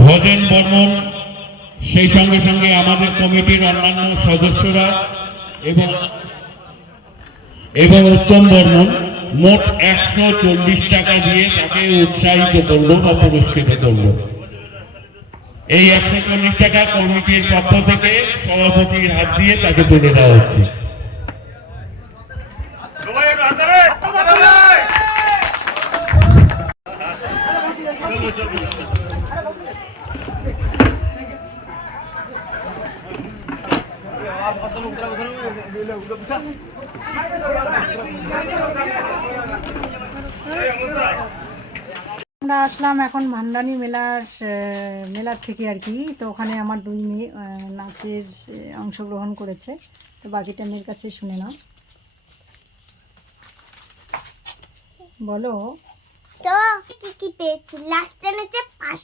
ভজেন বর্মন, সেই সঙ্গে সঙ্গে আমাদের কমিটির অন্যান্য সদস্যরা এবং এবং উত্তম বর্মন মোট একশো চল্লিশ টাকা দিয়ে তাকে উৎসাহিত করল বা পুরস্কৃত করল। এই একশো চল্লিশ টাকা কমিটির পক্ষ থেকে সভাপতির হাত দিয়ে তাকে তুলে দেওয়া হচ্ছে। আমরা আসলাম এখন ভান্ডানি মেলার মেলার থেকে আর কি। তো ওখানে আমার দুই মেয়ে নাচের অংশগ্রহণ করেছে। তো বাকিটা মেয়ের কাছে শুনে নাও। বলো। তো কি কি পেয়েছি? লাস্ট এনেছে পাস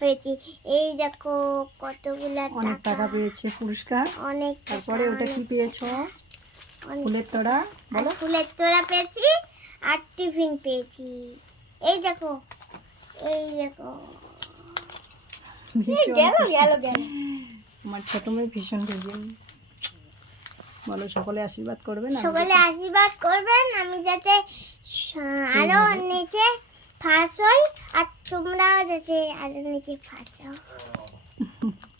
হয়েছি। এই দেখো কতগুলা অনেক টাকা। পেয়েছে পুরস্কার। অনেক তারপরে ওটা কি পেয়েছ? ফুলের তোড়া বলো। ফুলের তোড়া পেয়েছি আর টিফিন পেয়েছি। এই দেখো এই দেখো। ভীষণ আমার ছোট মেয়ে ভীষণ খুশি। বলো সকলে আশীর্বাদ করবে না? সকলে আশীর্বাদ করবেন আমি যাতে আরও নিচে ফাঁস হয় আর তোমরা যাতে আরও নিচে ফাঁস